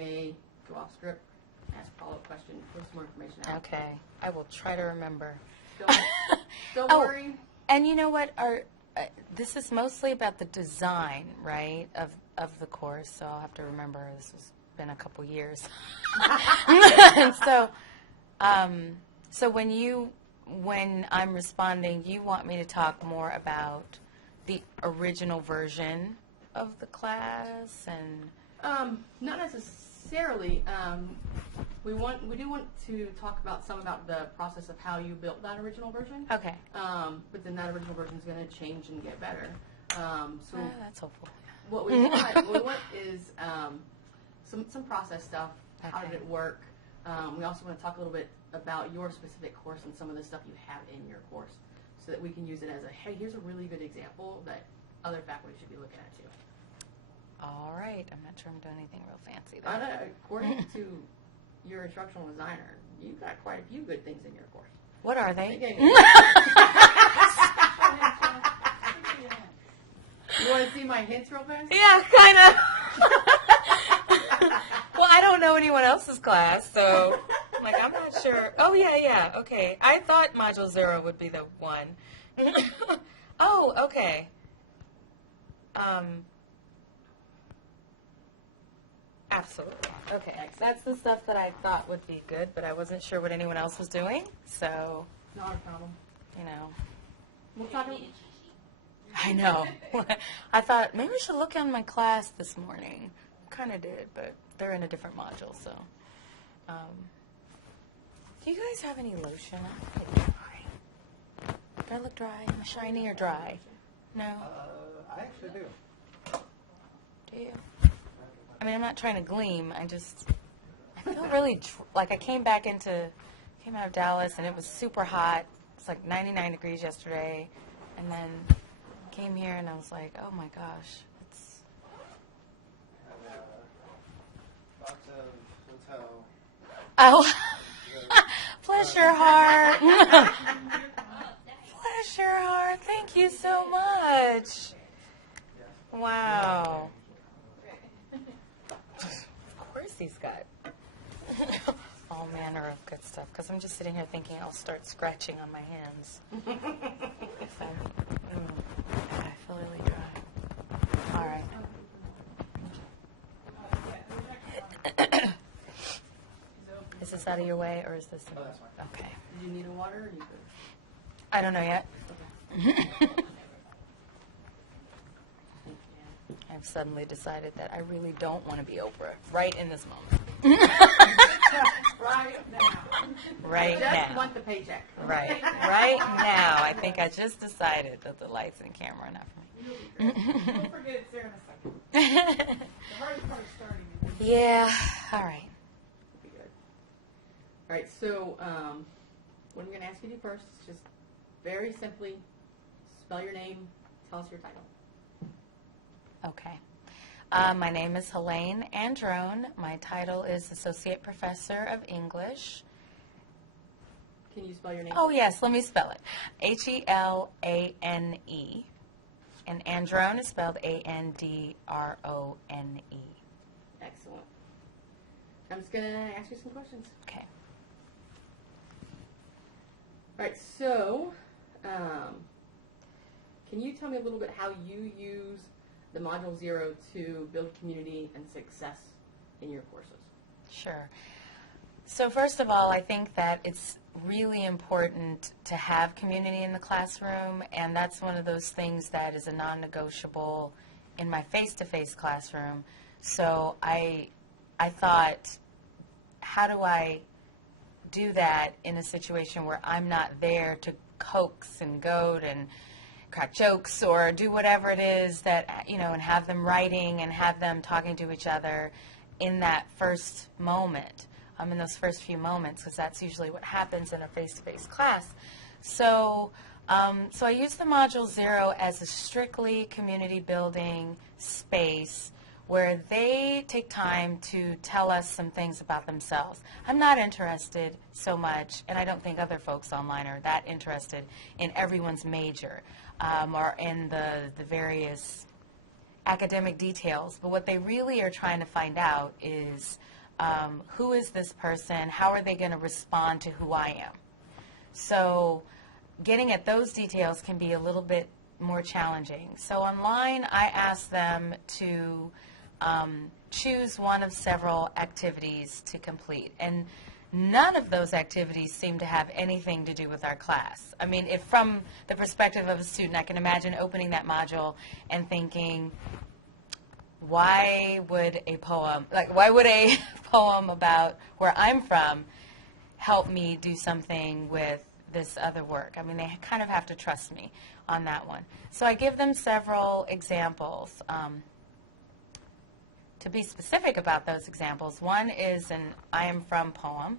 may go off script, ask a follow-up question, put some more information out. Okay. I will try to remember. Don't worry. And you know what? This is mostly about the design, right, of the course, so I'll have to remember. This has been a couple years. And so when I'm responding, you want me to talk more about the original version of the class and not necessarily. We do want to talk about the process of how you built that original version. Okay. But then that original version is going to change and get better. So that's hopeful. what we want is some process stuff. Okay. How did it work? We also want to talk a little bit about your specific course and some of the stuff you have in your course, so that we can use it as hey, here's a really good example that other faculty should be looking at too. All right. I'm not sure I'm doing anything real fancy there. According to your instructional designer, you've got quite a few good things in your course. What are they? You want to see my hints real fast? Yeah, kind of. Well, I don't know anyone else's class, so I'm not sure. Oh, yeah, okay. I thought Module 0 would be the one. Oh, okay. Absolutely. Okay. That's the stuff that I thought would be good, but I wasn't sure what anyone else was doing, so, Not a problem. We'll talk about I know. I thought maybe I should look on my class this morning. Kind of did, but they're in a different module, so. Do you guys have any lotion? Do I look dry? Am I shiny or dry? No? I actually do. Do you? I mean, I'm not trying to gleam. I feel really, I came out of Dallas, and it was super hot. It's like 99 degrees yesterday, and then came here, and I was like, oh my gosh, it's... Lots of hotel. Oh, bless your heart. Bless your heart. Thank you so much. Wow. Of course he's got all manner of good stuff, because I'm just sitting here thinking I'll start scratching on my hands. I feel really dry. All right. Is this out of your way, or is this... Oh, that's fine. Okay. Do you need a water or you good? I don't know yet. I've suddenly decided that I really don't want to be Oprah right in this moment. Right now. Right Just now. want the paycheck. Right. Right now. I think I just decided that the lights and camera are not for me. Don't forget it's there in a second. The hardest part is starting it. Yeah. All right. Be good. All right, so what I'm going to ask you to do first is just very simply spell your name, tell us your title. Okay. My name is Helane Androne. My title is Associate Professor of English. Can you spell your name? Oh, yes. Let me spell it. Helane. And Androne is spelled Androne. Excellent. I'm just going to ask you some questions. Okay. All right, so can you tell me a little bit how you use the Module 0 to build community and success in your courses? Sure. So first of all, I think that it's really important to have community in the classroom, and that's one of those things that is a non-negotiable in my face-to-face classroom. So I thought, how do I do that in a situation where I'm not there to coax and goad and crack jokes or do whatever it is that, and have them writing and have them talking to each other in that first moment, in those first few moments, because that's usually what happens in a face-to-face class. So I use the Module 0 as a strictly community building space where they take time to tell us some things about themselves. I'm not interested so much, and I don't think other folks online are that interested in everyone's major or in the various academic details, but what they really are trying to find out is who is this person, how are they going to respond to who I am. So getting at those details can be a little bit more challenging. So online, I ask them to choose one of several activities to complete. And none of those activities seem to have anything to do with our class. I mean, if from the perspective of a student, I can imagine opening that module and thinking, why would a poem about where I'm from help me do something with this other work? I mean, they kind of have to trust me on that one. So I give them several examples. To be specific about those examples, one is an I am from poem.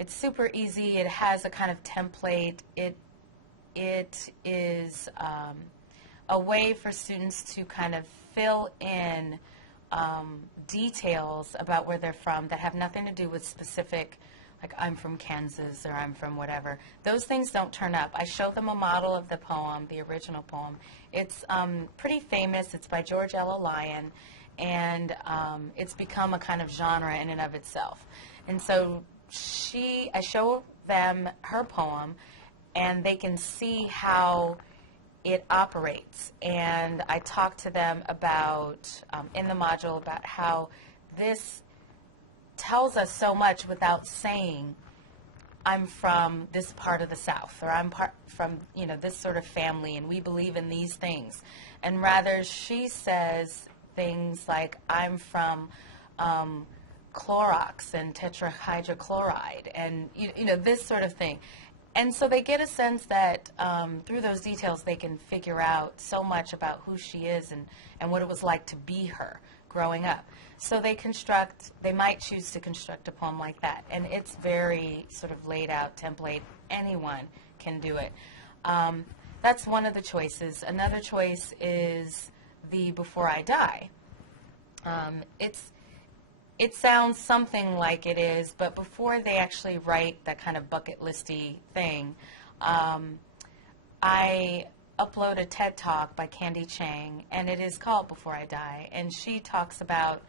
It's super easy. It has a kind of template. It is a way for students to kind of fill in details about where they're from that have nothing to do with specific, like I'm from Kansas or I'm from whatever. Those things don't turn up. I show them a model of the poem, the original poem. It's pretty famous. It's by George L. Lyon, and it's become a kind of genre in and of itself. And so I show them her poem, and they can see how it operates. And I talk to them about, in the module, about how this tells us so much without saying, I'm from this part of the South, or I'm from, this sort of family, and we believe in these things. And rather, she says things like, I'm from Clorox and tetrahydrochloride, and, this sort of thing. And so they get a sense that through those details they can figure out so much about who she is and what it was like to be her growing up. So they might choose to construct a poem like that. And it's very sort of laid out template. Anyone can do it. That's one of the choices. Another choice is the Before I Die. It sounds something like it is, but before they actually write that kind of bucket listy thing, I upload a TED Talk by Candy Chang, and it is called Before I Die. And she talks about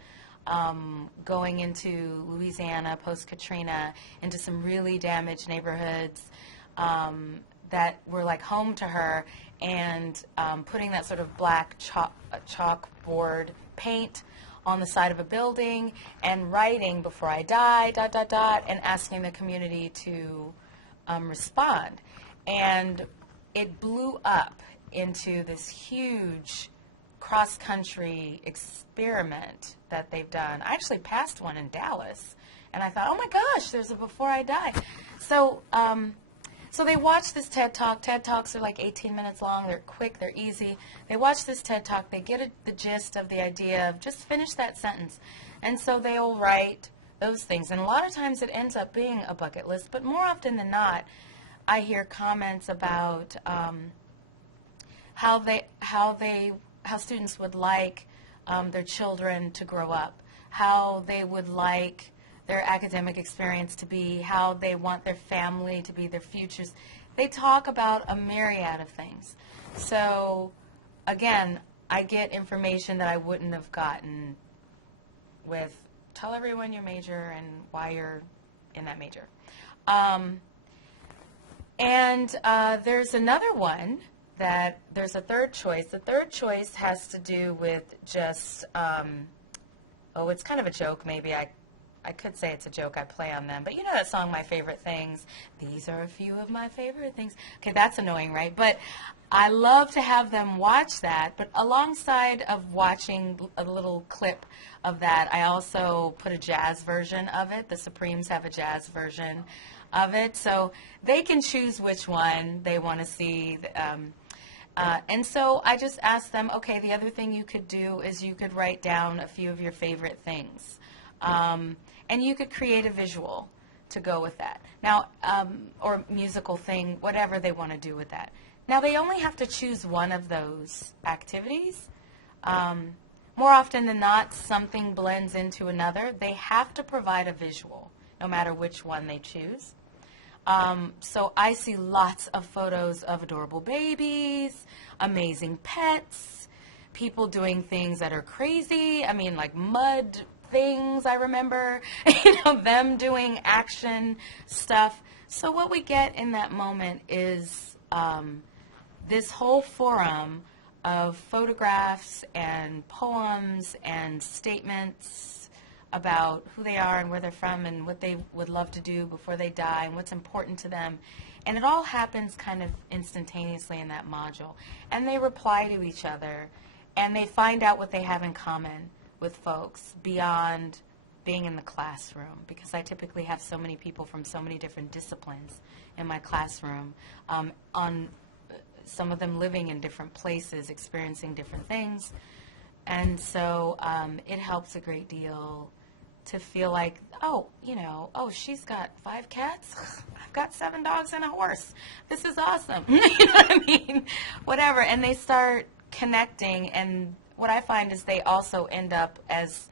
going into Louisiana post-Katrina, into some really damaged neighborhoods that were like home to her, and putting that sort of black chalkboard paint on the side of a building and writing "Before I die," ... and asking the community to respond. And it blew up into this huge cross-country experiment that they've done. I actually passed one in Dallas, and I thought, oh my gosh, there's a Before I Die. So they watch this TED Talk. TED Talks are like 18 minutes long. They're quick. They're easy. They watch this TED Talk. They get the gist of the idea of just finish that sentence. And so they'll write those things. And a lot of times it ends up being a bucket list. But more often than not, I hear comments about how students would like their children to grow up, how they would like their academic experience to be, how they want their family to be, their futures. They talk about a myriad of things. So, again, I get information that I wouldn't have gotten with tell everyone your major and why you're in that major. There's another one that there's a third choice. The third choice has to do with just, it's kind of a joke maybe. I could say it's a joke. I play on them. But you know that song, My Favorite Things? These are a few of my favorite things. Okay, that's annoying, right? But I love to have them watch that. But alongside of watching a little clip of that, I also put a jazz version of it. The Supremes have a jazz version of it. So they can choose which one they want to see. And so I just asked them, okay, the other thing you could do is you could write down a few of your favorite things. And you could create a visual to go with that. Now, or musical thing, whatever they want to do with that. Now, they only have to choose one of those activities. More often than not, something blends into another. They have to provide a visual, no matter which one they choose. So I see lots of photos of adorable babies, amazing pets, people doing things that are crazy. I mean, like mud things, I remember, them doing action stuff. So what we get in that moment is this whole forum of photographs and poems and statements about who they are and where they're from and what they would love to do before they die and what's important to them. And it all happens kind of instantaneously in that module. And they reply to each other, and they find out what they have in common with folks beyond being in the classroom, because I typically have so many people from so many different disciplines in my classroom, on some of them living in different places, experiencing different things. And so it helps a great deal to feel like, oh, she's got 5 cats. I've got 7 dogs and a horse. This is awesome. You know what I mean? Whatever. And they start connecting. And what I find is they also end up as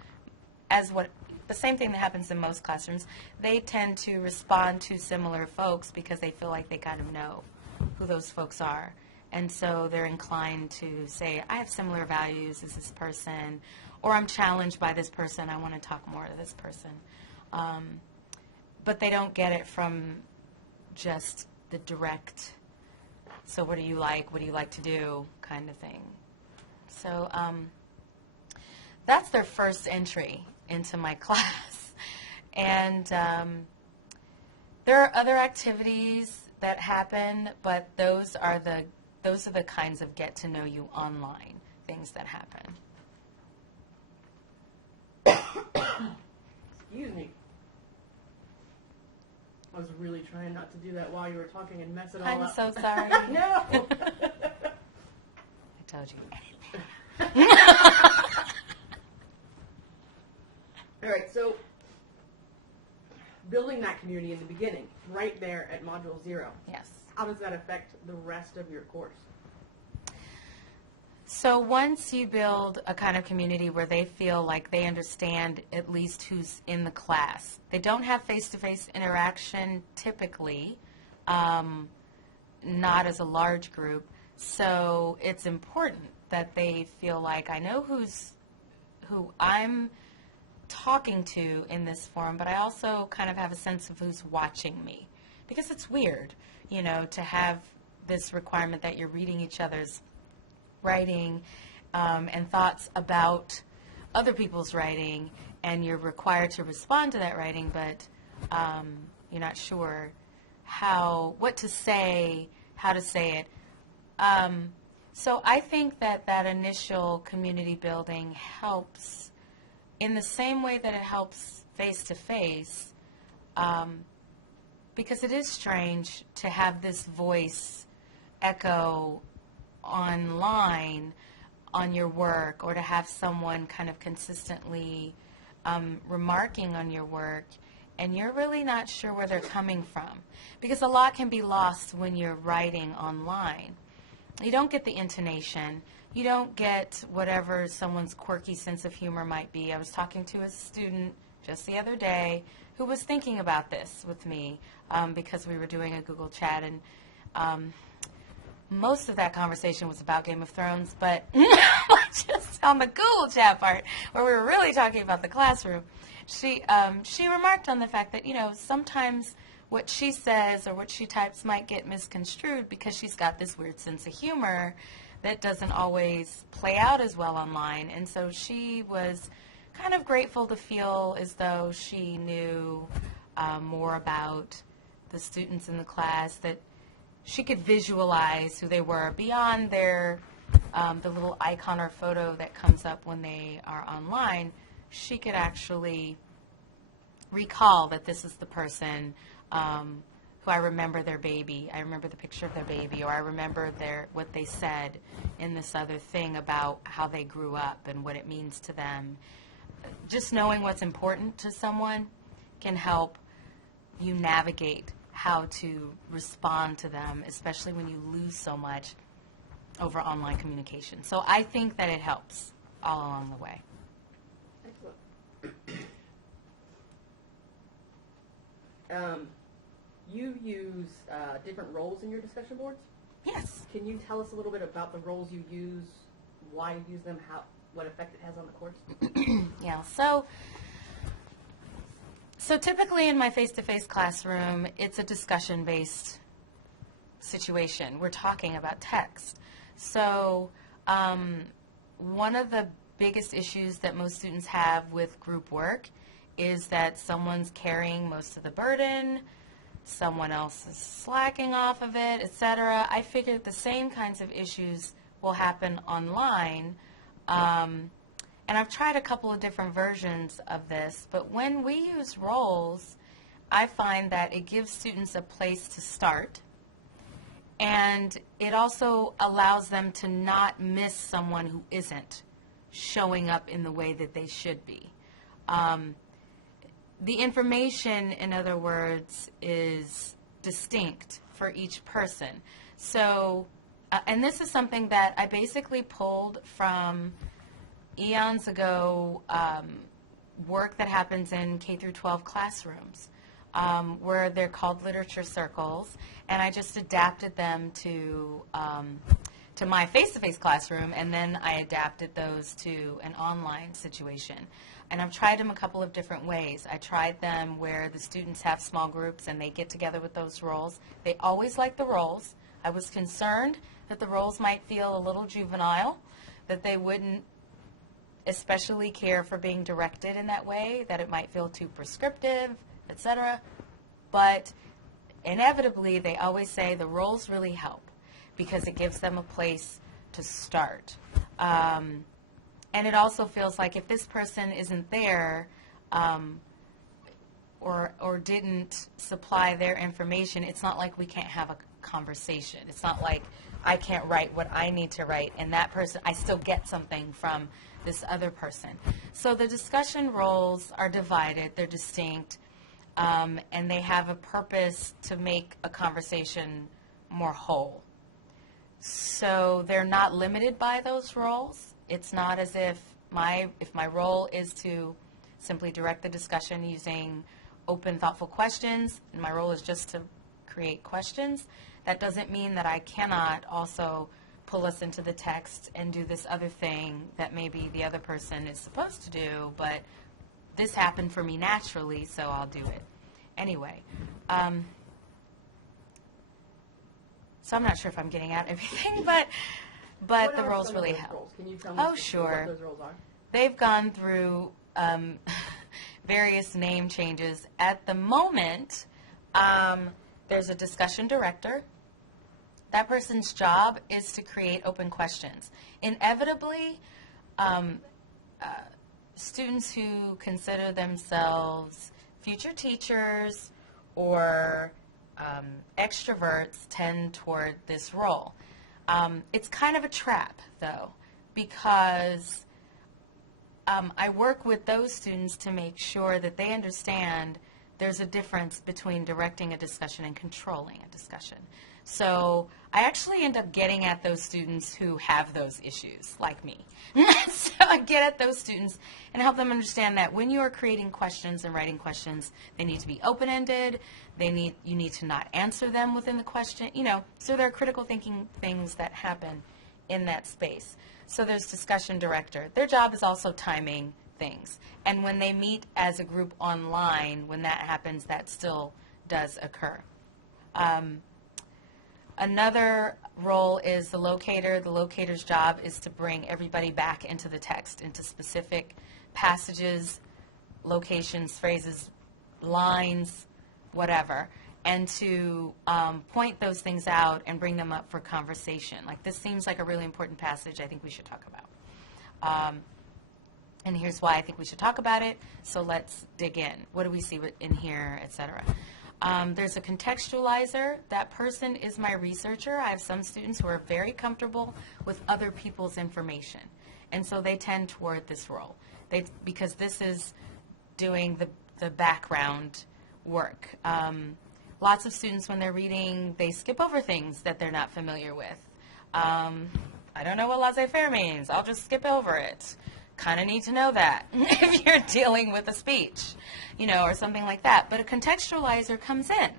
what the same thing that happens in most classrooms. They tend to respond to similar folks because they feel like they kind of know who those folks are. And so they're inclined to say, I have similar values as this person, or I'm challenged by this person, I want to talk more to this person. But they don't get it from just the direct, so what do you like to do kind of thing. So that's their first entry into my class. And there are other activities that happen, but those are the kinds of get to know you online things that happen. Excuse me. I was really trying not to do that while you were talking and mess it all I'm up. so sorry. No. I told you. All right, so building that community in the beginning, right there at Module 0. Yes. How does that affect the rest of your course? So once you build a kind of community where they feel like they understand at least who's in the class, they don't have face-to-face interaction typically, not as a large group, so it's important that they feel like I know who I'm talking to in this forum, but I also kind of have a sense of who's watching me, because it's weird, to have this requirement that you're reading each other's writing and thoughts about other people's writing, and you're required to respond to that writing, but you're not sure what to say, how to say it. So I think that initial community building helps in the same way that it helps face-to-face, because it is strange to have this voice echo online on your work, or to have someone kind of consistently remarking on your work, and you're really not sure where they're coming from, because a lot can be lost when you're writing online. You don't get the intonation. You don't get whatever someone's quirky sense of humor might be. I was talking to a student just the other day who was thinking about this with me because we were doing a Google chat, and most of that conversation was about Game of Thrones, but just on the Google chat part, where we were really talking about the classroom, she remarked on the fact that, sometimes what she says or what she types might get misconstrued because she's got this weird sense of humor that doesn't always play out as well online. And so she was kind of grateful to feel as though she knew more about the students in the class, that she could visualize who they were beyond their the little icon or photo that comes up when they are online. She could actually recall that this is the person who I remember their baby. I remember the picture of their baby, or I remember what they said in this other thing about how they grew up and what it means to them. Just knowing what's important to someone can help you navigate how to respond to them, especially when you lose so much over online communication. So I think that it helps all along the way. Excellent. You use different roles in your discussion boards? Yes. Can you tell us a little bit about the roles you use why you use them, what effect it has on the course? Yeah, so typically in my face-to-face classroom, it's a discussion-based situation. We're talking about text. So one of the biggest issues that most students have with group work is that someone's carrying most of the burden, someone else is slacking off of it, etc. I figured the same kinds of issues will happen online. And I've tried a couple of different versions of this, but when we use roles, I find that it gives students a place to start, and it also allows them to not miss someone who isn't showing up in the way that they should be. The information, in other words, is distinct for each person. So, and this is something that I basically pulled from eons ago, work that happens in K through 12 classrooms, where they're called literature circles, and I just adapted them to my face-to-face classroom, and then I adapted those to an online situation. And I've tried them a couple of different ways. I tried them where the students have small groups and they get together with those roles. They always like the roles. I was concerned that the roles might feel a little juvenile, that they wouldn't especially care for being directed in that way, that it might feel too prescriptive, etc. But inevitably, they always say the roles really help because it gives them a place to start. And it also feels like if this person isn't there or didn't supply their information, it's not like we can't have a conversation. It's not like I can't write what I need to write, and that person, I still get something from this other person. So the discussion roles are divided, they're distinct, and they have a purpose to make a conversation more whole. So they're not limited by those roles. It's not as if my role is to simply direct the discussion using open, thoughtful questions, and my role is just to create questions. That doesn't mean that I cannot also pull us into the text and do this other thing that maybe the other person is supposed to do, but this happened for me naturally, so I'll do it. Anyway, so I'm not sure if I'm getting at everything, but What the are roles some of really those help. roles? Can you tell me Oh, specifically sure. what those roles are? They've gone through various name changes. At the moment, there's a discussion director. That person's job is to create open questions. Inevitably, students who consider themselves future teachers or extroverts tend toward this role. It's kind of a trap, though, because I work with those students to make sure that they understand there's a difference between directing a discussion and controlling a discussion. So I actually end up getting at those students who have those issues, like me. So I get at those students and help them understand that when you are creating questions and writing questions, they need to be open-ended. You need to not answer them within the question. So there are critical thinking things that happen in that space. So there's discussion director. Their job is also timing things. And when they meet as a group online, when that happens, that still does occur. Another role is the locator. The locator's job is to bring everybody back into the text, into specific passages, locations, phrases, lines, whatever, and to point those things out and bring them up for conversation. Like, this seems like a really important passage I think we should talk about. And here's why I think we should talk about it, so let's dig in. What do we see in here, et cetera? There's a contextualizer. That person is my researcher. I have some students who are very comfortable with other people's information, and so they tend toward this role because this is doing the background work. Lots of students, when they're reading, they skip over things that they're not familiar with. I don't know what laissez-faire means. I'll just skip over it. Kind of need to know that if you're dealing with a speech, or something like that. But a contextualizer comes in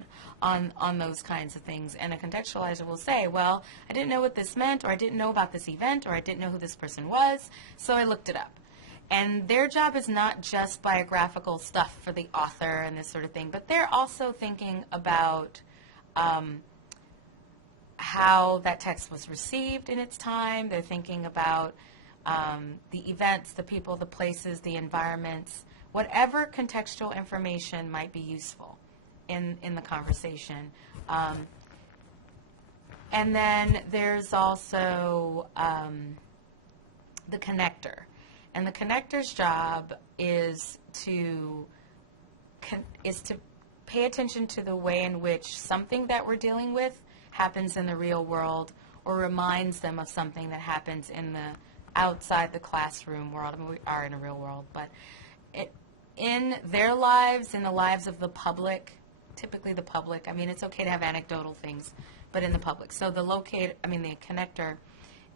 on those kinds of things. And a contextualizer will say, well, I didn't know what this meant, or I didn't know about this event, or I didn't know who this person was, so I looked it up. And their job is not just biographical stuff for the author and this sort of thing, but they're also thinking about how that text was received in its time. They're thinking about the events, the people, the places, the environments, whatever contextual information might be useful in the conversation. And then there's also the connector. And the connector's job is to pay attention to the way in which something that we're dealing with happens in the real world, or reminds them of something that happens in the outside the classroom world. I mean, we are in a real world, but in their lives, in the lives of the public, typically the public. I mean, it's okay to have anecdotal things, but in the public. So the connector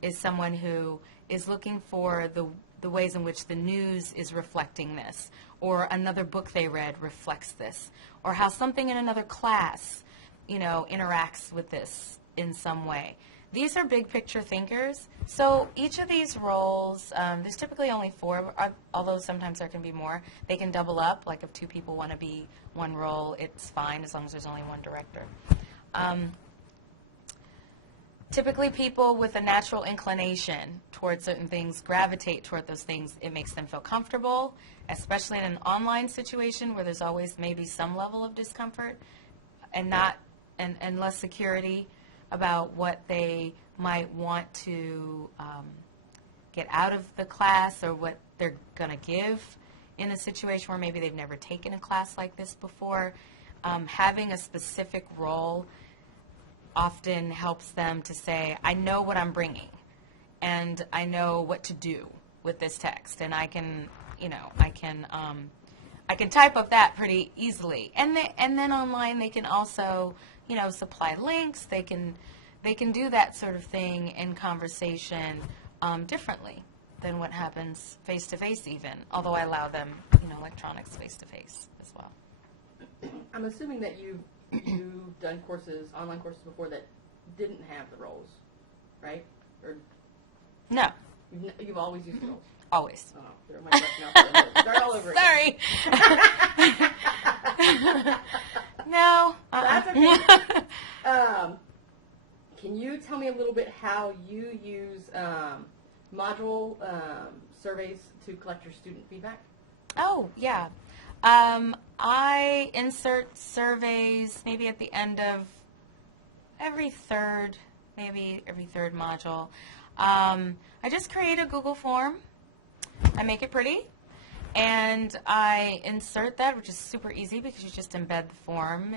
is someone who is looking for the ways in which the news is reflecting this, or another book they read reflects this, or how something in another class, interacts with this in some way. These are big picture thinkers. So each of these roles, there's typically only 4, although sometimes there can be more. They can double up. Like if 2 people want to be one role, it's fine as long as there's only one director. Typically people with a natural inclination towards certain things gravitate toward those things. It makes them feel comfortable, especially in an online situation where there's always maybe some level of discomfort and less security about what they might want to get out of the class, or what they're going to give in a situation where maybe they've never taken a class like this before. Having a specific role often helps them to say, I know what I'm bringing, and I know what to do with this text, and I can type up that pretty easily. And then online they can also, supply links. They can do that sort of thing in conversation differently than what happens face-to-face even, although I allow them, electronics face-to-face as well. I'm assuming that you've done online courses before that didn't have the roles, right? Or No. You've always used the roles? Always. Oh, throw my question out there. Start all over again. Sorry. No. That's okay. Can you tell me a little bit how you use module surveys to collect your student feedback? Oh, yeah. I insert surveys maybe at the end of every third module. I just create a Google form. I make it pretty, and I insert that, which is super easy because you just embed the form.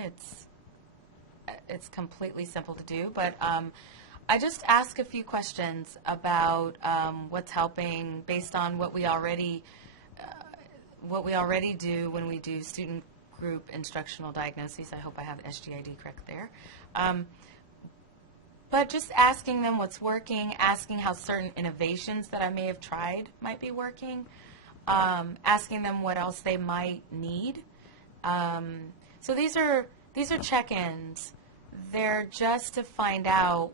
It's completely simple to do, but I just ask a few questions about what's helping based on what we already do when we do student group instructional diagnoses. I hope I have SGID correct there. But just asking them what's working, asking how certain innovations that I may have tried might be working, asking them what else they might need. So these are check-ins. They're just to find out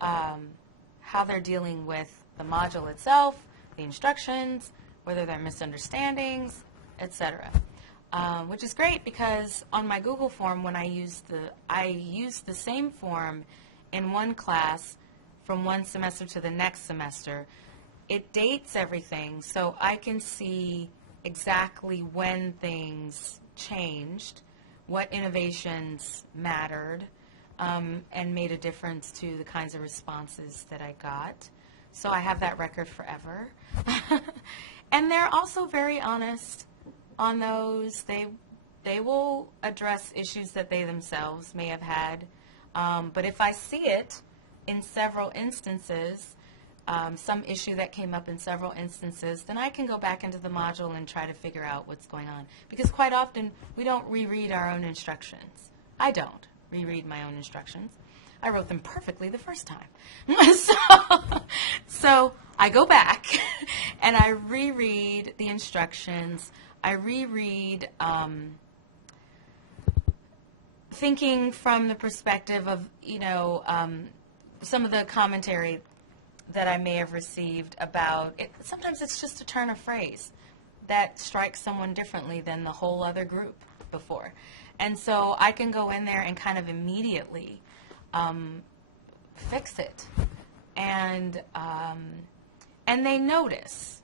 how they're dealing with the module itself, the instructions, whether they're misunderstandings, etc. Which is great because on my Google form, when I use the same form in one class from one semester to the next semester, it dates everything so I can see exactly when things changed, what innovations mattered, and made a difference to the kinds of responses that I got. So I have that record forever. And they're also very honest on those. They will address issues that they themselves may have had. But if I see it in several instances, some issue that came up in several instances, then I can go back into the module and try to figure out what's going on. Because quite often, we don't reread our own instructions. I don't reread my own instructions. I wrote them perfectly the first time. So I go back and I reread the instructions. I reread thinking from the perspective of, some of the commentary that I may have received about it. Sometimes it's just a turn of phrase that strikes someone differently than the whole other group before. And so I can go in there and kind of immediately fix it. And they notice.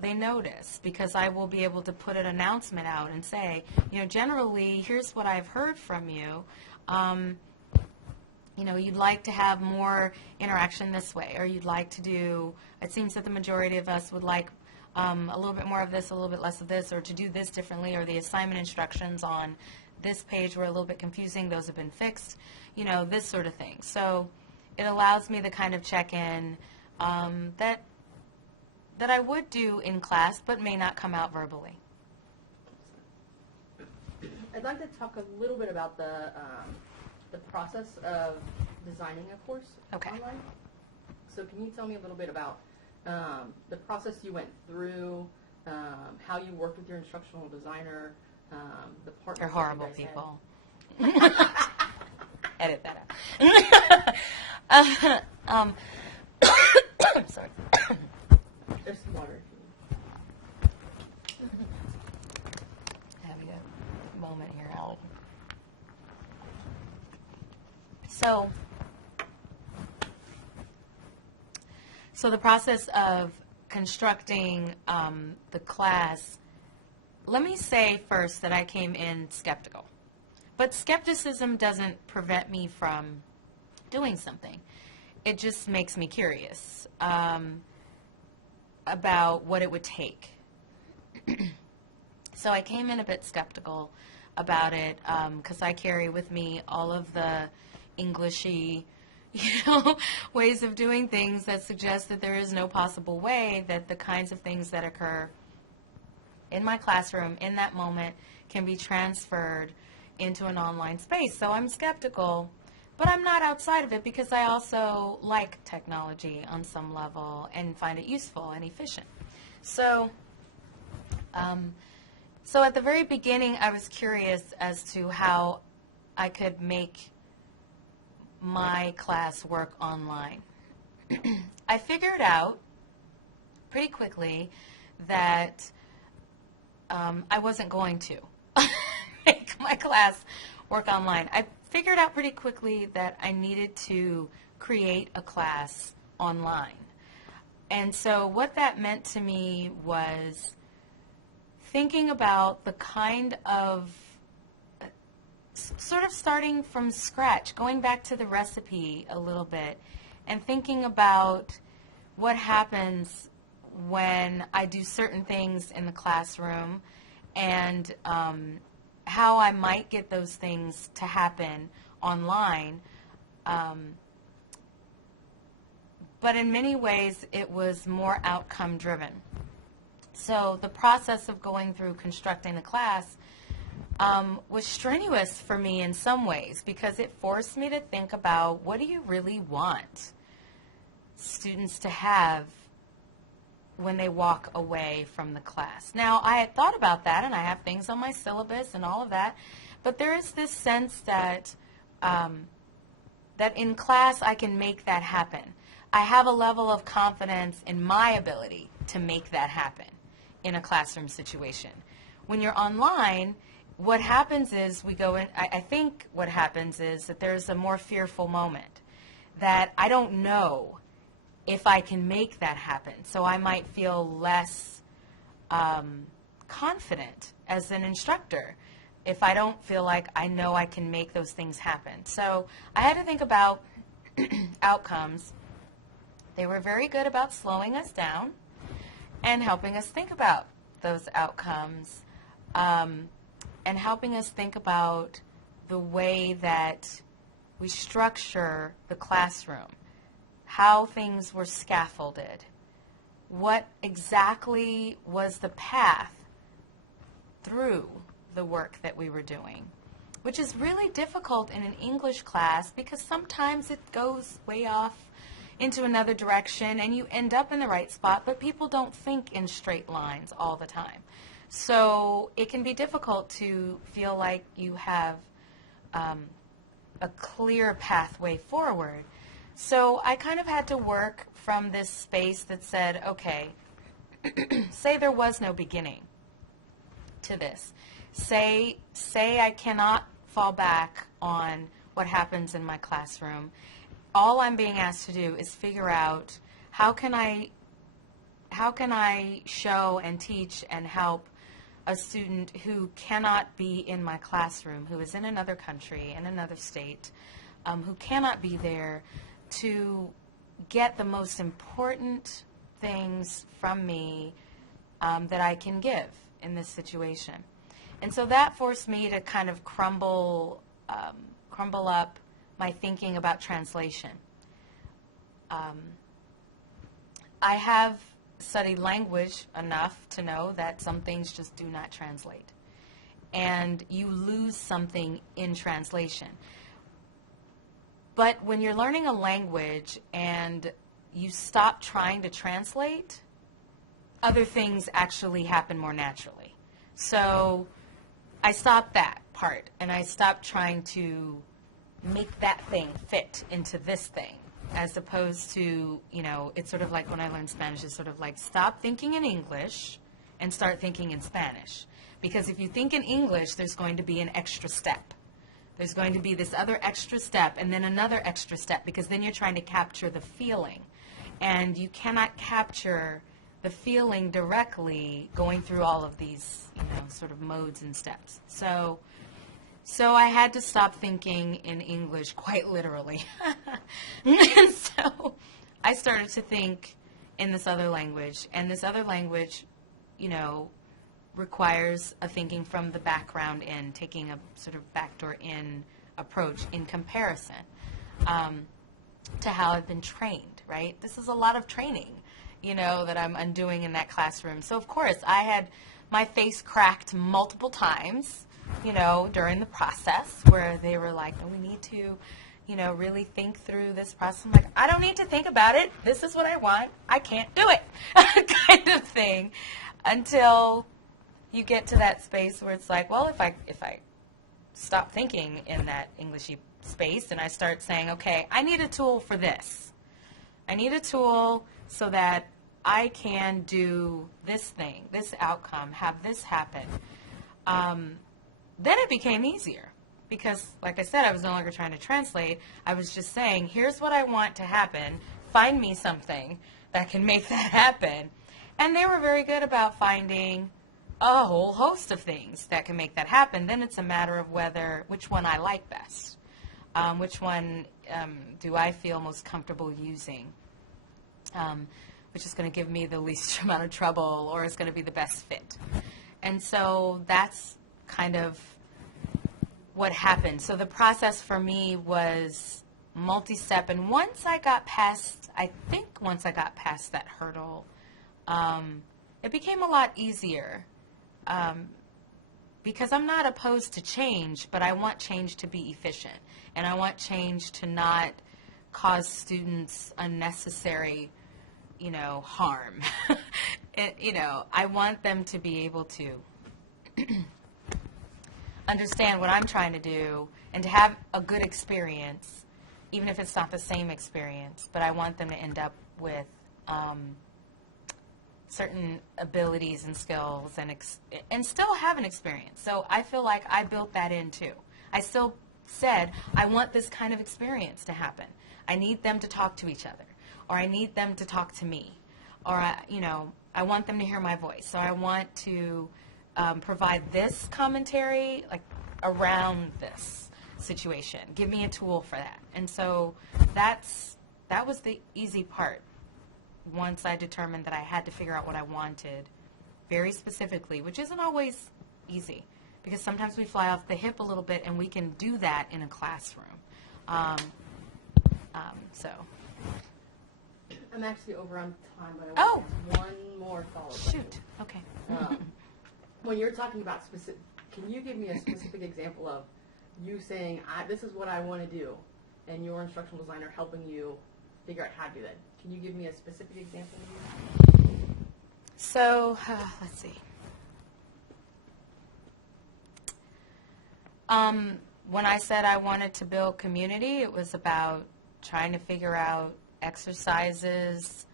They notice because I will be able to put an announcement out and say, generally, here's what I've heard from you. You'd like to have more interaction this way, or you'd like to do, it seems that the majority of us would like a little bit more of this, a little bit less of this, or to do this differently, or the assignment instructions on this page were a little bit confusing. Those have been fixed, this sort of thing. So it allows me the kind of check-in that I would do in class, but may not come out verbally. I'd like to talk a little bit about the process of designing a course online. So can you tell me a little bit about the process you went through, how you worked with your instructional designer, the partners? They're horrible people. Edit that out. I'm sorry. There's some water. Having a moment here. So the process of constructing the class, let me say first that I came in skeptical. But skepticism doesn't prevent me from doing something. It just makes me curious about what it would take. So I came in a bit skeptical about it because I carry with me all of the Englishy, ways of doing things that suggest that there is no possible way that the kinds of things that occur in my classroom in that moment can be transferred into an online space. So I'm skeptical, but I'm not outside of it because I also like technology on some level and find it useful and efficient. So at the very beginning, I was curious as to how I could make my class work online. I figured out pretty quickly that I wasn't going to make my class work online. I figured out pretty quickly that I needed to create a class online. And so what that meant to me was thinking about the kind of sort of starting from scratch, going back to the recipe a little bit, and thinking about what happens when I do certain things in the classroom and how I might get those things to happen online. But in many ways, it was more outcome driven. So the process of going through constructing a class was strenuous for me in some ways because it forced me to think about what do you really want students to have when they walk away from the class. Now, I had thought about that, and I have things on my syllabus and all of that, but there is this sense that that in class I can make that happen. I have a level of confidence in my ability to make that happen in a classroom situation. When you're online, what happens is I think what happens is that there's a more fearful moment that I don't know if I can make that happen. So I might feel less confident as an instructor if I don't feel like I know I can make those things happen. So I had to think about outcomes. They were very good about slowing us down and helping us think about those outcomes and helping us think about the way that we structure the classroom, how things were scaffolded, what exactly was the path through the work that we were doing, which is really difficult in an English class because sometimes it goes way off into another direction and you end up in the right spot, but people don't think in straight lines all the time. So it can be difficult to feel like you have a clear pathway forward. So I kind of had to work from this space that said, okay, say there was no beginning to this. Say I cannot fall back on what happens in my classroom. All I'm being asked to do is figure out how can I show and teach and help a student who cannot be in my classroom, who is in another country, in another state, who cannot be there, to get the most important things from me that I can give in this situation. And so that forced me to kind of crumble up my thinking about translation. I have studied language enough to know that some things just do not translate. And you lose something in translation. But when you're learning a language and you stop trying to translate, other things actually happen more naturally. So I stopped that part, and I stopped trying to make that thing fit into this thing, as opposed to, it's sort of like when I learned Spanish, it's sort of like stop thinking in English and start thinking in Spanish. Because if you think in English, there's going to be an extra step. There's going to be this other extra step and then another extra step, because then you're trying to capture the feeling. And you cannot capture the feeling directly going through all of these, sort of modes and steps. So I had to stop thinking in English quite literally. And so I started to think in this other language. And this other language, requires a thinking from the background in, taking a sort of backdoor in approach in comparison to how I've been trained, right? This is a lot of training, that I'm undoing in that classroom. So, of course, I had my face cracked multiple times, during the process, where they were like, oh, we need to, really think through this process. I'm like, I don't need to think about it. This is what I want. I can't do it, kind of thing, until you get to that space where it's like, well, if I stop thinking in that Englishy space and I start saying, okay, I need a tool for this. I need a tool so that I can do this thing, this outcome, have this happen. Then it became easier because, like I said, I was no longer trying to translate. I was just saying, here's what I want to happen. Find me something that can make that happen. And they were very good about finding a whole host of things that can make that happen. Then it's a matter of which one I like best. Which one do I feel most comfortable using? Which is going to give me the least amount of trouble, or is going to be the best fit. And so that's kind of what happened. So the process for me was multi-step. And once I got past that hurdle, it became a lot easier. Because I'm not opposed to change, but I want change to be efficient. And I want change to not cause students unnecessary, harm. I want them to be able to understand what I'm trying to do and to have a good experience, even if it's not the same experience. But I want them to end up with certain abilities and skills and still have an experience. So I feel like I built that in too. I still said, I want this kind of experience to happen. I need them to talk to each other, or I need them to talk to me, or I want them to hear my voice. So I want to provide this commentary around this situation. Give me a tool for that. And so that was the easy part. Once I determined that I had to figure out what I wanted very specifically, which isn't always easy, because sometimes we fly off the hip a little bit, and we can do that in a classroom. So I'm actually over on time, but I want to ask one more follow-up. Shoot. Okay. When you're talking about specific, can you give me a specific example of you saying, this is what I want to do, and your instructional designer helping you figure out how to do that? Can you give me a specific example of you? So, let's see. when I said I wanted to build community, it was about trying to figure out exercises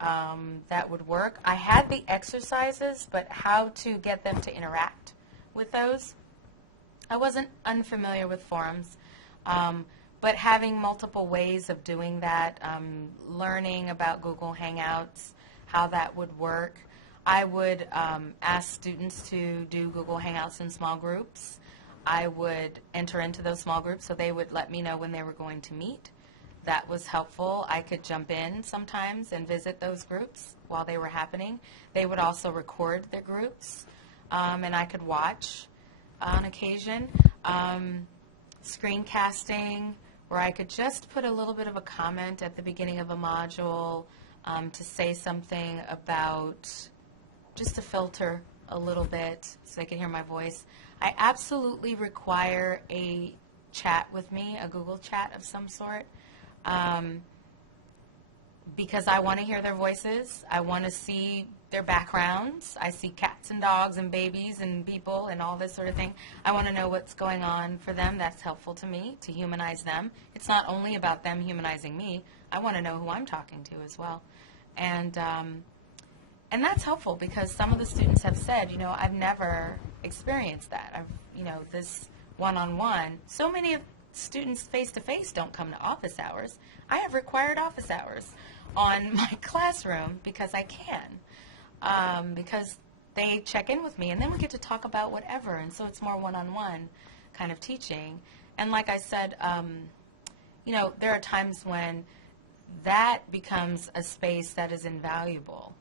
that would work. I had the exercises, but how to get them to interact with those. I wasn't unfamiliar with forums, but having multiple ways of doing that, learning about Google Hangouts, how that would work. I would ask students to do Google Hangouts in small groups. I would enter into those small groups so they would let me know when they were going to meet. That was helpful. I could jump in sometimes and visit those groups while they were happening. They would also record their groups, and I could watch on occasion. Screencasting, where I could just put a little bit of a comment at the beginning of a module to say something about, just to filter a little bit so they can hear my voice. I absolutely require a chat with me, a Google chat of some sort, because I want to hear their voices. I want to see their backgrounds. I see cats and dogs and babies and people and all this sort of thing. I want to know what's going on for them. That's helpful to me, to humanize them. It's not only about them humanizing me. I want to know who I'm talking to as well. And that's helpful because some of the students have said, I've never experienced that. This one-on-one. So many of students face-to-face don't come to office hours. I have required office hours on my classroom because I can, because they check in with me, and then we get to talk about whatever, and so it's more one-on-one kind of teaching. And like I said, there are times when that becomes a space that is invaluable.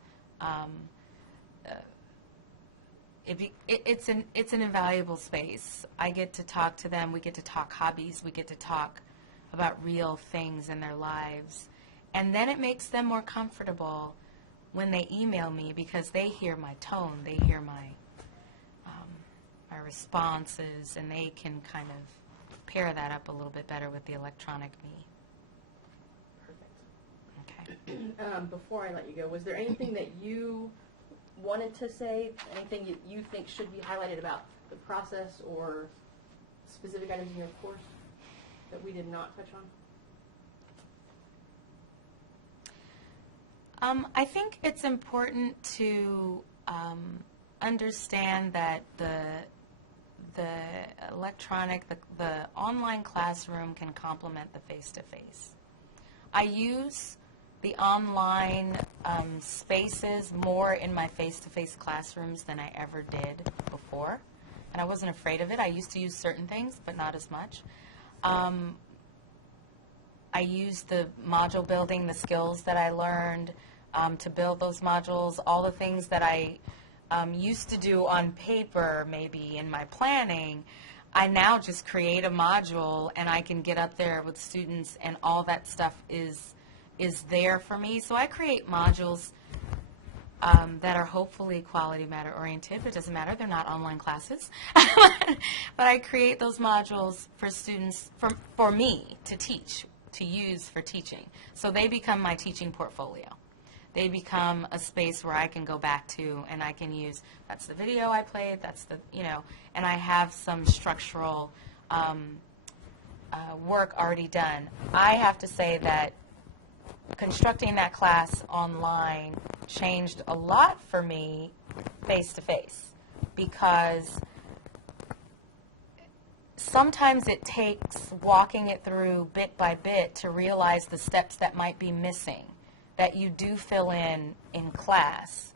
It's an invaluable space. I get to talk to them. We get to talk hobbies. We get to talk about real things in their lives. And then it makes them more comfortable when they email me because they hear my tone. They hear my responses, and they can kind of pair that up a little bit better with the electronic me. Okay. Before I let you go, was there anything that you wanted to say, anything you think should be highlighted about the process or specific items in your course that we did not touch on? I think it's important to understand that the electronic, the online classroom can complement the face-to-face. I use the online spaces more in my face-to-face classrooms than I ever did before. And I wasn't afraid of it. I used to use certain things, but not as much. I used the module building, the skills that I learned to build those modules, all the things that I used to do on paper maybe in my planning. I now just create a module, and I can get up there with students, and all that stuff is there for me. So I create modules that are hopefully quality matter oriented. It doesn't matter, they're not online classes. But I create those modules for students, for me to teach, to use for teaching. So they become my teaching portfolio. They become a space where I can go back to, and I can use, that's the video I played, that's the, and I have some structural work already done. I have to say that constructing that class online changed a lot for me face-to-face, because sometimes it takes walking it through bit by bit to realize the steps that might be missing, that you do fill in class,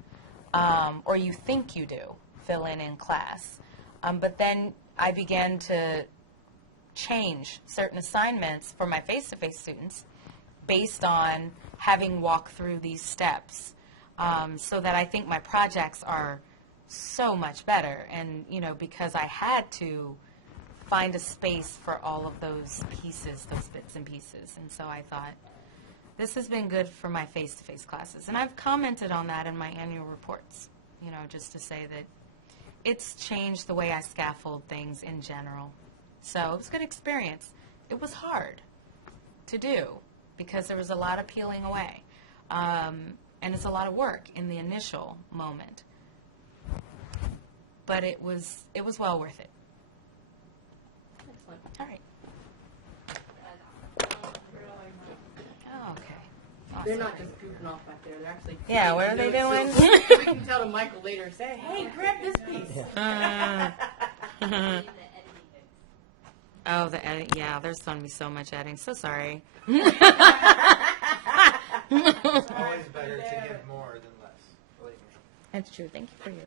or you think you do fill in class. But then I began to change certain assignments for my face-to-face students based on having walked through these steps, so that I think my projects are so much better. And, because I had to find a space for all of those pieces, those bits and pieces. And so I thought, this has been good for my face-to-face classes. And I've commented on that in my annual reports, just to say that it's changed the way I scaffold things in general. So it was a good experience. It was hard to do because there was a lot of peeling away. And it's a lot of work in the initial moment. But it was well worth it. Excellent. All right. Oh, okay. They're Awesome. not just goofing off back there. They're actually. Yeah, what are they doing? So we can tell to Michael later. Say, hey, grab this piece. Oh, the edit. Yeah, there's going to be so much editing. So sorry. It's always better to give more than less. Believe me. That's true. Thank you for your.